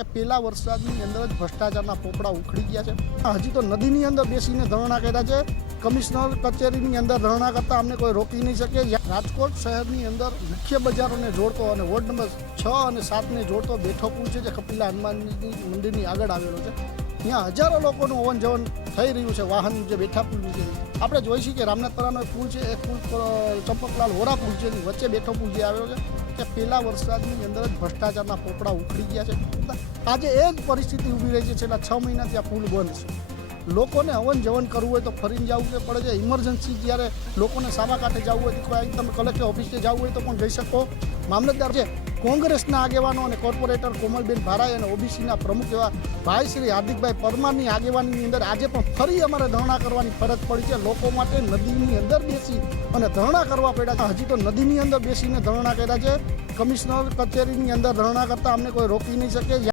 કે પહેલા વરસાદની અંદર જ ભ્રષ્ટાચારના પોપડા ઉખડી ગયા છે। હજી તો નદીની અંદર બેસીને ધરણા કર્યા છે। કમિશનર કચેરીની અંદર ધરણા કરતા અમને કોઈ રોકી નહીં શકે। રાજકોટ શહેરની અંદર મુખ્ય બજારોને જોડતો અને વોર્ડ નંબર 6 અને 7ને જોડતો બેઠો પુલ છે જે કપિલા હનુમાનજી મંદિરની આગળ આવેલો છે। ત્યાં હજારો લોકોનું અવન જવન થઈ રહ્યું છે। વાહન જે બેઠા પુલ છે આપણે જોઈ છીએ કે રામનાથપરાનો પુલ છે એ પુલ ચંપકલાલ વોરા પુલ છે વચ્ચે બેઠો પુલ જે આવેલો છે કે પહેલા વરસાદની અંદર જ ભ્રષ્ટાચારના પોપડા ઉખડી ગયા છે। આજે એ જ પરિસ્થિતિ ઊભી રહી છે। છેલ્લા 6 મહિનાથી આ પુલ બંધ છે। લોકોને હવન જવન કરવું હોય તો ફરીને જવું પડે છે। ઇમરજન્સી જ્યારે લોકોને સામા કાંઠે જવું હોય તો તમે કલેક્ટર ઓફિસે જવું હોય તો પણ જઈ શકો। મામલતદાર છે કોંગ્રેસના આગેવાનો અને કોર્પોરેટર કોમલબેન ભારાઈ અને ઓબીસીના પ્રમુખ એવા ભાઈ શ્રી હાર્દિકભાઈ પરમારની આગેવાનીની અંદર આજે પણ ફરી અમારે ધરણા કરવાની ફરજ પડી છે। લોકો માટે નદીની અંદર બેસી અને ધરણા કરવા પડ્યા છે। હજી તો નદીની અંદર બેસીને ધરણા કર્યા છે। કમિશનર કચેરીની અંદર ધરણા કરતા અમને કોઈ રોકી નહીં શકે।